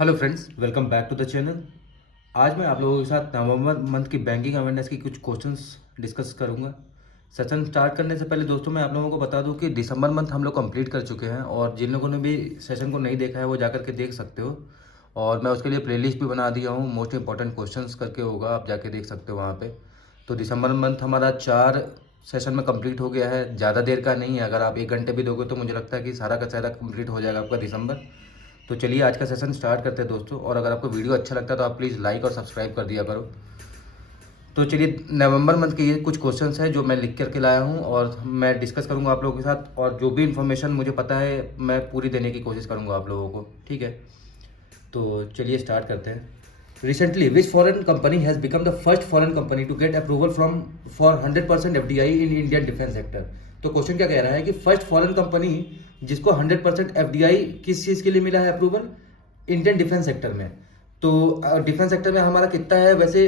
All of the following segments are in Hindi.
Hello friends, welcome back to the channel. आज मैं आप लोगों के साथ नवंबर मंथ की बैंकिंग अवेयरनेस की कुछ क्वेश्चंस डिस्कस करूंगा। सेशन स्टार्ट करने से पहले दोस्तों मैं आप लोगों को बता दूं कि दिसंबर मंथ हम लोग कंप्लीट कर चुके हैं और जिन लोगों ने भी सेशन को नहीं देखा है वो जाकर के देख सकते हो। और मैं उसके लिए प्लेलिस्ट भी बना दिया हूँ, मोस्ट इंपॉर्टेंट क्वेश्चंस करके होगा, आप जाके देख सकते हो वहाँ पे। तो दिसंबर मंथ हमारा 4 सेशन में कंप्लीट हो गया है, ज़्यादा देर का नहीं है। अगर आप 1 घंटे भी दोगे तो मुझे लगता है कि सारा का सारा कंप्लीट हो जाएगा आपका दिसंबर। तो चलिए आज का सेशन स्टार्ट करते हैं दोस्तों। और अगर आपको वीडियो अच्छा लगता है तो आप प्लीज़ लाइक और सब्सक्राइब कर दिया करो। तो चलिए, नवंबर मंथ के ये कुछ क्वेश्चंस हैं जो मैं लिख करके लाया हूँ और मैं डिस्कस करूँगा आप लोगों के साथ, और जो भी इन्फॉर्मेशन मुझे पता है मैं पूरी देने की कोशिश करूँगा आप लोगों को, ठीक है। तो चलिए स्टार्ट करते हैं। Recently which foreign company has become the first foreign company to get approval from for 100% FDI in Indian defence sector. तो क्वेश्चन क्या कह रहा है कि फर्स्ट फॉरेन कंपनी जिसको 100% एफडीआई किस चीज़ के लिए मिला है अप्रूवल, इंडियन डिफेंस सेक्टर में। तो डिफेंस सेक्टर में हमारा कितना है वैसे,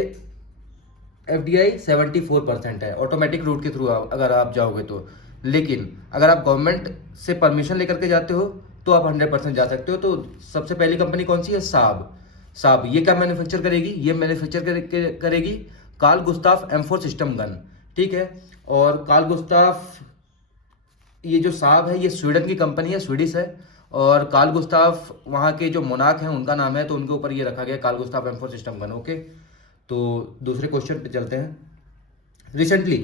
एफडीआई 74% है ऑटोमेटिक रूट के थ्रू अगर आप जाओगे तो। लेकिन अगर आप गवर्नमेंट से परमिशन लेकर के जाते हो तो आप 100% जा सकते हो। तो सबसे पहली कंपनी कौन सी है? साब। साब ये क्या मैन्युफैक्चर करेगी? ये मैन्युफैक्चर करेगी Karl Gustaf M4 system gun, ठीक है। और कार्ल गुस्ताफ, ये जो साब है ये स्वीडन की कंपनी है, स्वीडिश है। और कार्ल गुस्ताफ वहाँ के जो मोनार्क हैं उनका नाम है, तो उनके ऊपर ये रखा गया Carl Gustaf M4 system gun, okay. तो दूसरे क्वेश्चन पे चलते हैं। Recently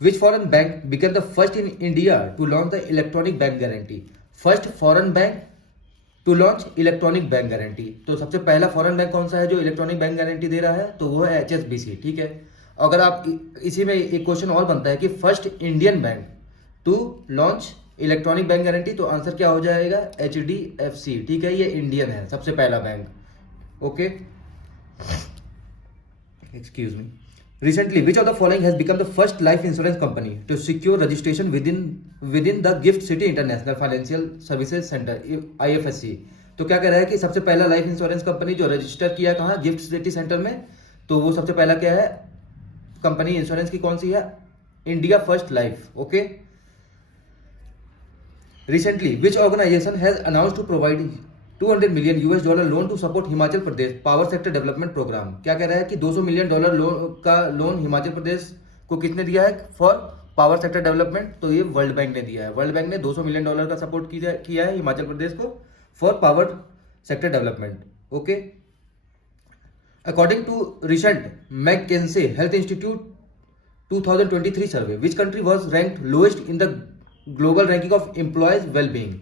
which foreign bank became the first in India to launch the electronic bank guarantee. First foreign bank to launch electronic bank guarantee. तो सबसे पहला फॉरेन बैंक कौन सा है जो इलेक्ट्रॉनिक बैंक गारंटी दे रहा है? तो वो है HSBC, ठीक है। अगर आप इसी में एक क्वेश्चन और बनता है कि first Indian bank to launch electronic bank guarantee, तो आंसर क्या हो जाएगा? HDFC, ठीक है। ये इंडियन है सबसे पहला bank, okay. Excuse me. Recently, which of the following has become the first life insurance company to secure registration within the Gift City International Financial Services Center (IFSC)? तो क्या कह रहा है कि सबसे पहला लाइफ इंश्योरेंस कंपनी जो रजिस्टर किया कहाँ? गिफ्ट सिटी सेंटर में। तो वो सबसे पहला क्या है कंपनी इंश्योरेंस की, कौन सी है? India First Life, okay. Recently, which organization has announced to provide $200 million loan to support Himachal Pradesh power sector development programme? क्या कह रहा है कि $200 मिलियन लोन का लोन हिमाचल प्रदेश को किसने दिया है फॉर पावर सेक्टर डेवलपमेंट? तो ये वर्ल्ड बैंक ने दिया है। वर्ल्ड बैंक ने $200 मिलियन का सपोर्ट किया है हिमाचल प्रदेश को for power sector development, okay. According to recent McKinsey health institute 2023 survey, which country was ranked lowest in the global ranking of employees wellbeing?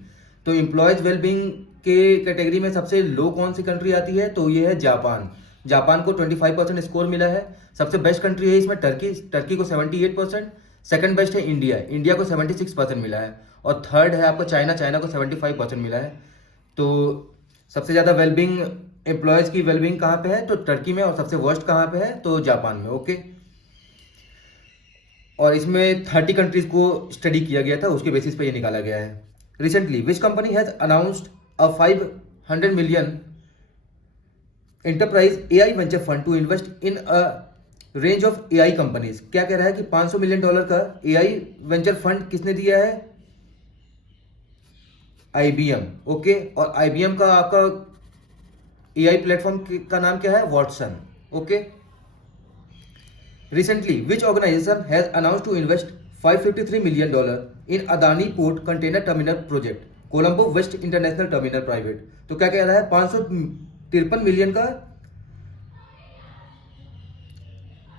तो एम्प्लॉयज वेलबींग के कैटेगरी में सबसे लो कौन सी कंट्री आती है? तो ये है जापान। जापान को 25% स्कोर मिला है। सबसे बेस्ट कंट्री है इसमें टर्की, टर्की को 78%। सेकंड बेस्ट है इंडिया, इंडिया को 76% मिला है। और थर्ड है आपको चाइना, चाइना को 75% मिला है। तो सबसे ज़्यादा वेलबींग, एम्प्लॉयज की वेलबींग कहाँ पे है? तो टर्की में। और सबसे वर्स्ट कहाँ पे है? तो जापान में, ओके। और इसमें 30 कंट्रीज को स्टडी किया गया था, उसके बेसिस पे ये निकाला गया है। Recently which company has announced a 500 million enterprise AI venture fund to invest in a range of AI companies? क्या कह रहा है कि $500 मिलियन का AI वेंचर फंड किसने दिया है? IBM, okay. और IBM का आपका AI प्लेटफॉर्म का नाम क्या है? Watson, okay. Recently, which organization has announced to invest $553 million in Adani Port Container Terminal Project, Colombo West International Terminal Private? तो क्या कह रहा है? 553 मिलियन का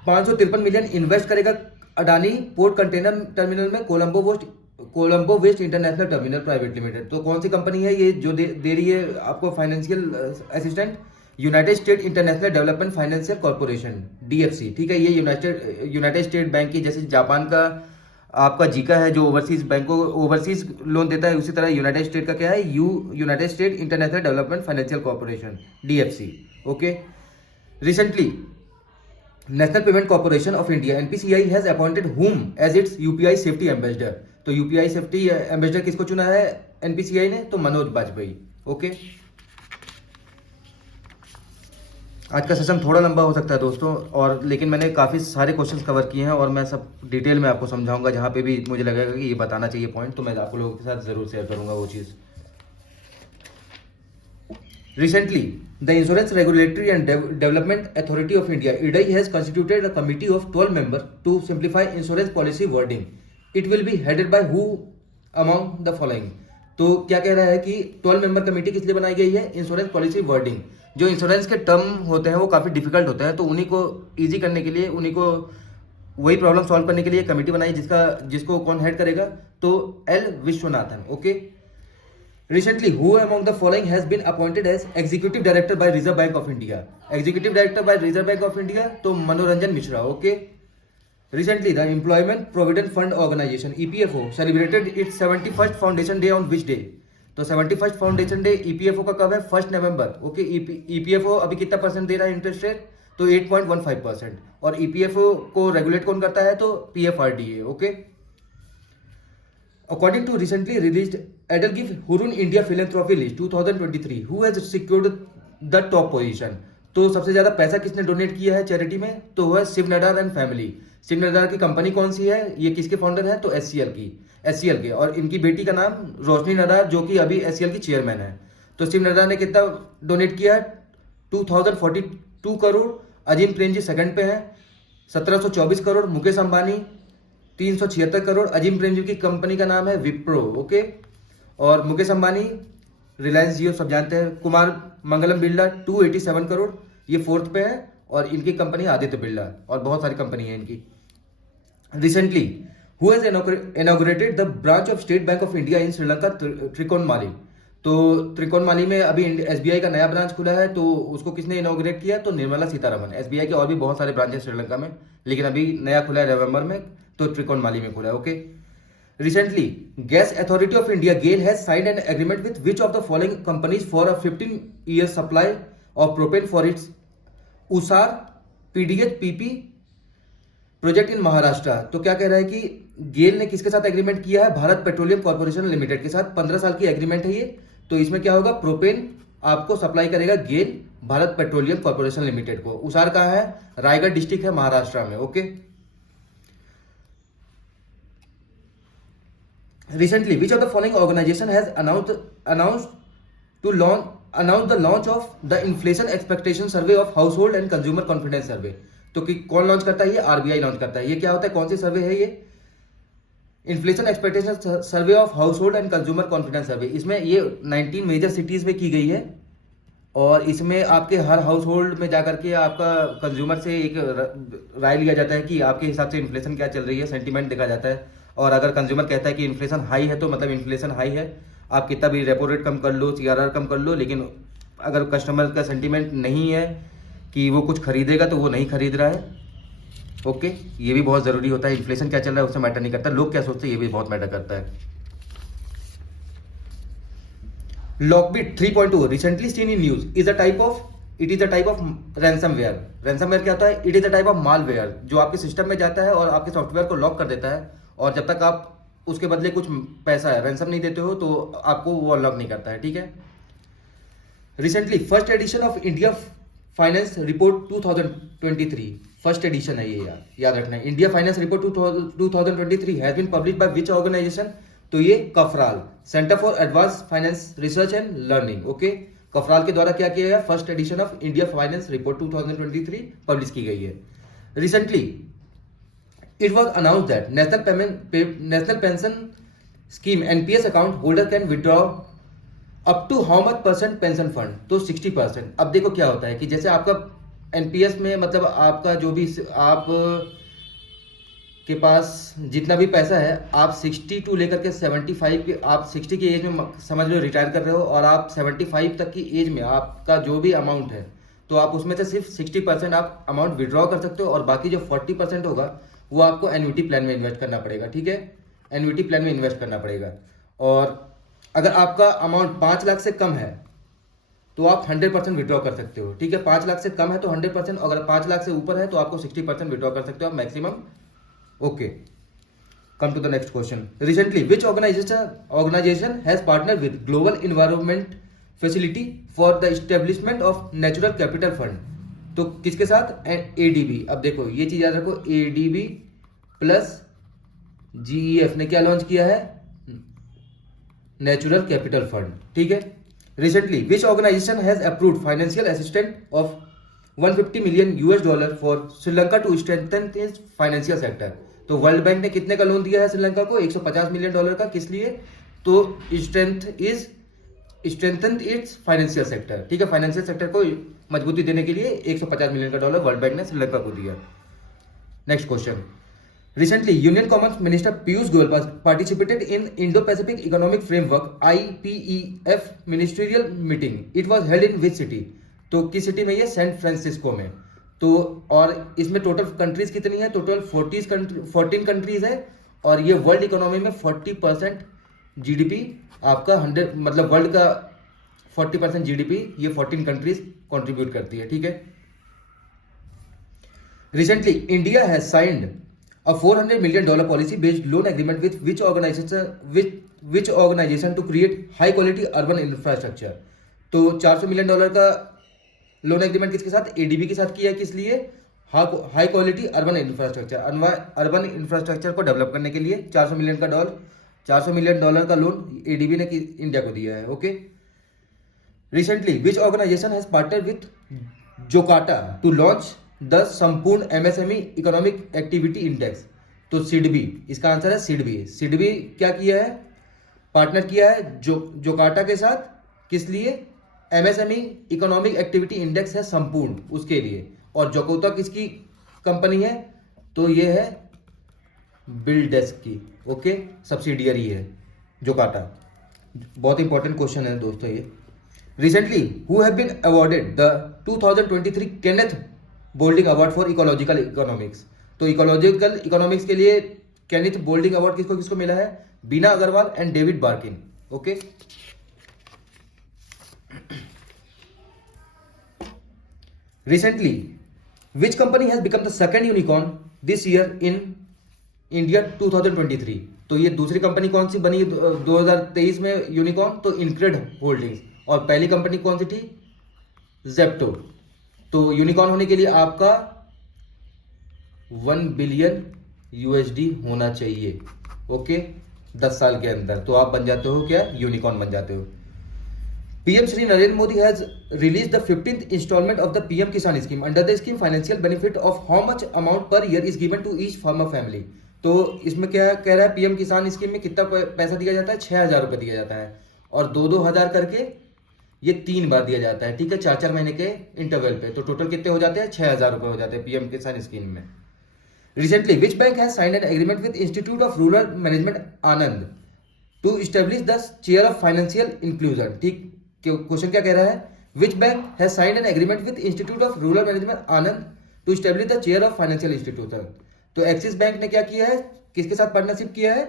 553 मिलियन इन्वेस्ट करेगा अडानी पोर्ट कंटेनर टर्मिनल में Colombo West International Terminal Private Limited. तो कौन सी कंपनी है ये जो दे रही है आपको financial assistant? United State International Development Financial Corporation, DFC, ठीक है। ये यूनाइटेड स्टेट बैंक की, जैसे जापान का आपका जीका है जो ओवरसीज बैंकों ओवरसीज लोन देता है, उसी तरह यूनाइटेड स्टेट का क्या है? United State International Development Financial Corporation, DFC, okay. Recently National Payment Corporation of India NPCI has appointed whom as its UPI safety ambassador? तो UPI सेफ्टी एम्बेसडर किसको चुना है NPCI ने? तो मनोज बाजपेयी, ओके। आज का सेशन थोड़ा लंबा हो सकता है दोस्तों, और लेकिन मैंने काफ़ी सारे क्वेश्चंस कवर किए हैं और मैं सब डिटेल में आपको समझाऊंगा। जहाँ पे भी मुझे लगेगा कि ये बताना चाहिए पॉइंट, तो मैं आप लोगों के साथ ज़रूर शेयर करूंगा वो चीज़। Recently The Insurance Regulatory and Development Authority of India (IRDAI) has constituted a committee of 12 members to simplify insurance policy wording. It will be headed by who among the following? तो क्या कह रहा है कि 12 मेंबर कमेटी किस लिए बनाई गई है? इंश्योरेंस पॉलिसी वर्डिंग, जो इंश्योरेंस के टर्म होते हैं वो काफ़ी डिफिकल्ट होते हैं, तो उन्हीं को ईजी करने के लिए, उन्हीं को वही प्रॉब्लम सॉल्व करने के लिए कमेटी बनाई, जिसको कौन हेड करेगा? तो L Viswanathan. Okay. Recently, who among the following has been appointed as Executive Director by Reserve Bank of India? Executive Director by Reserve Bank of India, तो मनोरंजन Mishra. Okay. Recently, the Employment Provident Fund Organization (EPFO) celebrated its 71st Foundation Day on which day? तो 71st Foundation Day EPFO का कब है? 1 नवंबर. ओके. EPFO अभी कितना परसेंट दे रहा है इंटरेस्ट रेट? तो 8.15%. और EPFO को रेगुलेट कौन करता है? तो PFRDA. Okay. According to recently released Edelgive Hurun India Philanthropy List 2023, who has secured the top position? तो सबसे ज्यादा पैसा किसने डोनेट किया है चैरिटी में? तो वह शिव नडार एंड फैमिली. शिव नडार की कंपनी कौन सी है? ये किसके फाउंडर है? तो एचसीएल के. और इनकी बेटी का नाम रोशनी नडार, जो कि अभी एचसीएल की चेयरमैन है. तो शिव नडार ने कितना डोनेट किया है? 2042 करोड़. अजीम प्रेमजी सेकंड पे है, 1724 करोड़. मुकेश अंबानी 376 करोड़. अजीम प्रेमजी की कंपनी का नाम है विप्रो. ओके. और मुकेश अंबानी रिलायंस जियो सब जानते हैं. कुमार मंगलम बिरला 287 करोड़, ये फोर्थ पे है. और इनकी कंपनी आदित्य बिरला, और बहुत सारी कंपनी है इनकी. Recently who has inaugurated the branch of State Bank of India in Sri Lanka? Trincomalee. तो त्रिकोणमाली में अभी एसबीआई का नया ब्रांच खुला है, तो उसको किसने इनॉग्रेट किया? तो निर्मला सीतारमन. एसबीआई के और भी बहुत सारे ब्रांच है श्रीलंका में, लेकिन अभी नया खुला है नवंबर में, तो त्रिकोणमाली में खुला है. Okay. Recently, Gas Authority of India (GAIL) has signed an agreement with which of the following companies for a 15-year supply of propane for its Usar PDH-PP project in Maharashtra? तो क्या कह रहा है कि गेल ने किसके साथ एग्रीमेंट किया है? भारत पेट्रोलियम कॉर्पोरेशन लिमिटेड के साथ. 15 साल की एग्रीमेंट है ये. तो इसमें क्या होगा? प्रोपेन आपको सप्लाई करेगा गेल भारत पेट्रोलियम कॉर्पोरेशन लिमिटेड को. उसार कहाँ है? रायगढ़ डिस्ट्रिक्ट है महाराष्ट्र में. Okay. Recently, which of the following organization has announced the launch of the Inflation Expectation Survey of Household and Consumer Confidence Survey? तो कि कौन लॉन्च करता है? ये आरबीआई लॉन्च करता है. ये क्या होता है? कौन सी सर्वे है ये? Inflation expectation survey of household and consumer confidence survey. इसमें ये 19 मेजर सिटीज में की गई है, और इसमें आपके हर हाउस होल्ड में जाकर के आपका कंज्यूमर से एक राय लिया जाता है कि आपके हिसाब से इन्फ्लेशन क्या चल रही है, सेंटीमेंट देखा जाता है. और अगर कंज्यूमर कहता है कि इन्फ्लेशन हाई है, तो मतलब इन्फ्लेशन हाई है. आप कितना भी रेपो रेट कम कर लो, सीआरआर कम कर लो, लेकिन अगर कस्टमर का सेंटीमेंट नहीं है कि वो कुछ खरीदेगा, तो वो नहीं खरीद रहा है. ओके. ये भी बहुत ज़रूरी होता है. इन्फ्लेशन क्या चल रहा है उससे मैटर नहीं करता, लोग क्या सोचते हैं ये भी बहुत मैटर करता है. LockBit 3.0 recently seen in news is a type of ransomware. Ransomware क्या होता है? It is a type of malware, जो आपके सिस्टम में जाता है और आपके सॉफ्टवेयर को लॉक कर देता है, और जब तक आप उसके बदले कुछ पैसा है रैंसम नहीं देते हो, तो आपको वो अनलॉक नहीं करता है. ठीक है. Recently first edition of India finance report 2023, first edition है ये, याद रखना है. India finance report 2023 has been publish by which organization? तो ये CAFRAL, centre for advance finance research and learning. Okay. CAFRAL के द्वारा क्या किया गया? First edition of India finance report 2023 publish की गई है. Recently it was announced that National Pension Scheme NPS account holder can withdraw up to how much % pension fund? तो 60%. अब देखो क्या होता है कि जैसे आपका एनपीएस में, मतलब आपका जो भी आप के पास जितना भी पैसा है, आप 60 टू लेकर के 75 के, आप 60 की एज में समझ लो रिटायर कर रहे हो, और आप 75 तक की एज में आपका जो भी अमाउंट है, तो आप उसमें से सिर्फ 60% आप अमाउंट विड्रॉ कर सकते हो, और बाकी जो 40% होगा वो आपको एन्युटी प्लान में इन्वेस्ट करना पड़ेगा. ठीक है. एन्युटी प्लान में इन्वेस्ट करना पड़ेगा. और अगर आपका अमाउंट 5 लाख से कम है, तो आप 100% विड्रॉ कर सकते हो. ठीक है. 5 लाख से कम है तो 100%, अगर 5 लाख से ऊपर है तो आपको 60% विड्रॉ कर सकते हो आप maximum. Okay. Come to the next question. Recently which organisation has partner with Global Environment Facility for the establishment of Natural Capital Fund? तो किसके साथ? एडीबी. अब देखो ये चीज याद रखो, एडीबी प्लस जीईएफ ने क्या लॉन्च किया है? Natural Capital fund. ठीक है. Recently, which organization has approved financial assistance of 150 million US dollar for Sri Lanka to strengthen its financial sector? तो वर्ल्ड बैंक ने कितने का लोन दिया है श्रीलंका को? 150 मिलियन डॉलर का। किस लिए? तो स्ट्रेंथन इट्स फाइनेंशियल सेक्टर, ठीक है, फाइनेंशियल सेक्टर को मजबूती देने के लिए 150 मिलियन का डॉलर वर्ल्ड बैंक ने श्रीलंका को दिया। Next question, recently union commerce minister Piyush Goyal participated in Indo Pacific economic framework IPEF ministerial meeting. It was held in which city? तो किस सिटी में? ये सैन फ्रांसिस्को में। तो और इसमें टोटल कंट्रीज कितनी है? टोटल 14 कंट्रीज है, और ये वर्ल्ड इकोनॉमी में 40% GDP आपका 100 मतलब वर्ल्ड का 40% GDP ये 14 कंट्रीज कंट्रीब्यूट करती है, ठीक है। Recently India has signed a $400 million policy based loan agreement with which organization to create high quality urban infrastructure। तो $400 मिलियन का लोन एग्रीमेंट किसके साथ? ADB के साथ किया है। किस लिए? हाई क्वालिटी अर्बन इंफ्रास्ट्रक्चर को डेवलप करने के लिए $400 मिलियन का लोन ADB ने इंडिया को दिया है, okay. Recently which organisation has partner with Jocata to launch the Sampoorna MSME economic activity index? तो सिडबी, इसका आंसर है सिडबी। सिडबी क्या किया है? पार्टनर किया है जोकाटा के साथ। किस लिए? MSME इकोनॉमिक एक्टिविटी इंडेक्स है संपूर्ण, उसके लिए। और जोकोटा किसकी कंपनी है? तो ये है बिल्डेस्क की, ओके, सब्सिडियरी है जोकाटा। बहुत इंपॉर्टेंट क्वेश्चन है दोस्तों ये। Recently who have been awarded the 2023 Kenneth Boulding award for ecological economics? तो इकोलॉजिकल इकोनॉमिक्स के लिए केनेथ बोल्डिंग अवार्ड किसको किसको मिला है? Bina Agarwal and David Barkin, okay. Recently which company has become the second unicorn this year in India 2023? तो ये दूसरी कंपनी कौन सी बनी 2023 में यूनिकॉर्न? तो इनक्रेड होल्डिंग्स। और पहली कंपनी कौन सी थी? जेप्टो। तो यूनिकॉर्न होने के लिए आपका 1 बिलियन USD होना चाहिए, ओके, 10 साल के अंदर। तो आप बन जाते हो क्या? यूनिकॉर्न बन जाते हो। PM Shri Narendra Modi has released the 15th installment of the PM Kisan scheme. Under the scheme, financial benefit of how much amount per year is given to each farmer family? तो इसमें क्या कह रहा है? PM किसान स्कीम में कितना पैसा दिया जाता है? 6,000 रुपये दिया जाता है, और 2-2 हज़ार करके ये 3 बार दिया जाता है, ठीक है, 4-4 महीने के इंटरवल पे। तो टोटल कितने हो जाते हैं? 6,000 रुपये हो जाते हैं PM किसान स्कीम में। Recently which bank has signed an agreement with Institute of Rural Management Anand to establish the chair of financial inclusion? ठीक, क्वेश्चन क्या कह रहा है? Which bank has signed an agreement with Institute of Rural Management Anand to establish the chair of financial institution? तो एक्सिस बैंक ने क्या किया है? किसके साथ पार्टनरशिप किया है?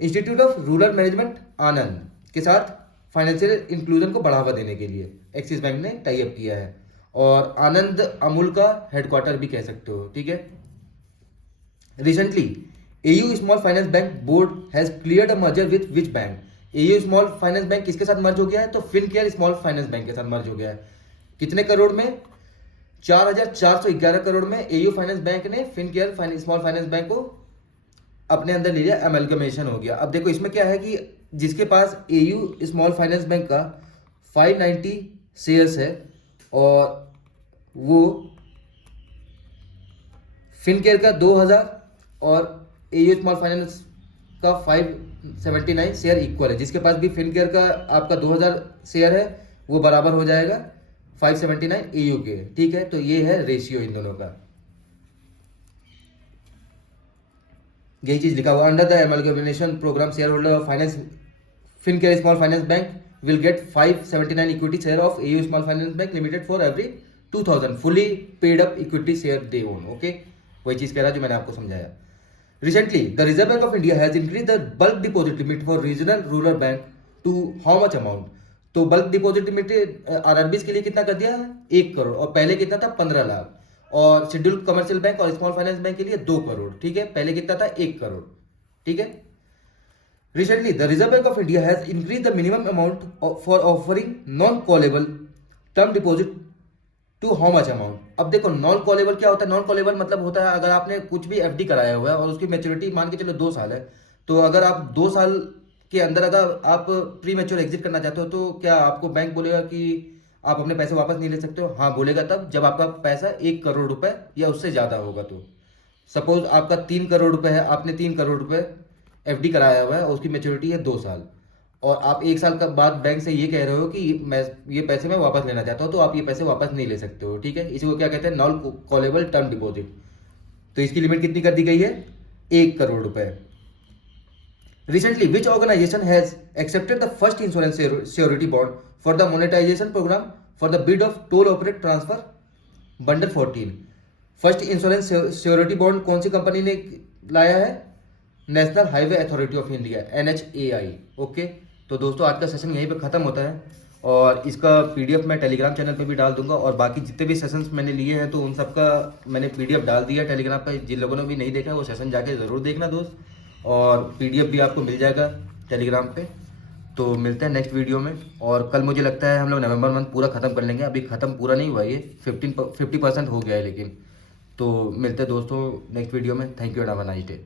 Institute of Rural Management Anand के साथ फाइनेंशियल इंक्लूजन को बढ़ावा देने के लिए एक्सिस बैंक ने टाई अप किया है। और आनंद अमूल का हेडक्वार्टर भी कह सकते हो, ठीक है। Recently AU small Finance bank board has cleared a merger with which bank? AU small Finance bank किसके साथ मर्ज हो गया है? तो फिनकेयर स्मॉल फाइनेंस बैंक के साथ मर्ज हो गया है। कितने करोड़ में? 4,411 करोड़ में AU फाइनेंस बैंक ने फिनकेयर स्मॉल फाइनेंस बैंक को अपने अंदर ले लिया, एमलगमेशन हो गया। अब देखो इसमें क्या है कि जिसके पास AU स्मॉल फाइनेंस बैंक का 590 शेयर्स है, और वो फिनकेयर का 2,000 और AU स्मॉल फाइनेंस का 579 शेयर इक्वल है। जिसके पास भी फिनकेयर का आपका 2,000 शेयर है वो बराबर हो जाएगा 579 AU के, ठीक है। तो ये है रेशियो इन दोनों का, यही चीज लिखा हुआ। Under the amalgamation programme shareholder of finance Fincare Small Finance Bank will get 579 equity share of AU Small Finance Bank Limited for every 2,000 fully paid up equity share they own, okay। वही चीज कह रहा जो मैंने आपको समझाया। Recently, the Reserve Bank of India has increased the bulk deposit limit for regional rural bank to how much amount? तो बल्क डिपॉजिट लिमिट RRBs के लिए कितना कर दिया? 1 करोड़, और पहले कितना था? 15 लाख। और शेड्यूल्ड कमर्शियल बैंक और स्मॉल फाइनेंस बैंक के लिए 2 करोड़, ठीक है। पहले कितना था? 1 करोड़, ठीक है। Recently, the Reserve Bank of India has increased the minimum amount for offering non-callable term deposit to how much amount? अब देखो नॉन कॉलेबल क्या होता है? नॉन कॉलेबल मतलब होता है अगर आपने कुछ भी FD कराया हुआ है और उसकी मैच्योरिटी मान के चलो 2 साल है, तो अगर आप 2 साल के अंदर अगर आप प्री मैच्योर एग्जिट करना चाहते हो तो क्या आपको बैंक बोलेगा कि आप अपने पैसे वापस नहीं ले सकते हो? हाँ बोलेगा, तब जब आपका पैसा 1 करोड़ रुपए या उससे ज़्यादा होगा। तो सपोज आपका 3 करोड़ रुपए है, आपने 3 करोड़ रुपए एफडी कराया हुआ है और उसकी मेच्योरिटी है 2 साल, और आप 1 साल का बाद बैंक से ये कह रहे हो कि मैं ये पैसे मैं वापस लेना चाहता हूँ, तो आप ये पैसे वापस नहीं ले सकते हो। ठीक है, इसी को क्या कहते हैं? Non callable term deposit. तो इसकी लिमिट कितनी कर दी गई है? 1 करोड़ रुपए। Recently, which organization has accepted the first insurance surety bond for the monetization program for the bid of toll operate transfer bundle 14? First insurance surety bond कौन सी कंपनी ने लाया है? National highway authority of India, NHAI। Okay, तो दोस्तों आज का सेशन यहीं पे ख़त्म होता है, और इसका PDF मैं टेलीग्राम चैनल पे भी डाल दूंगा, और बाकी जितने भी सेशंस मैंने लिए हैं तो उन सब का मैंने PDF डाल दिया टेलीग्राम पे। जिन लोगों ने भी नहीं देखा वो सेशन जाके ज़रूर देखना दोस्त, और PDF भी आपको मिल जाएगा टेलीग्राम पे। तो मिलते हैं नेक्स्ट वीडियो में, और कल मुझे लगता है हम लोग नवंबर मंथ पूरा ख़त्म कर लेंगे। अभी ख़त्म पूरा नहीं हुआ, ये 50% हो गया है लेकिन। तो मिलते हैं दोस्तों नेक्स्ट वीडियो में। Thank you and have a nice day.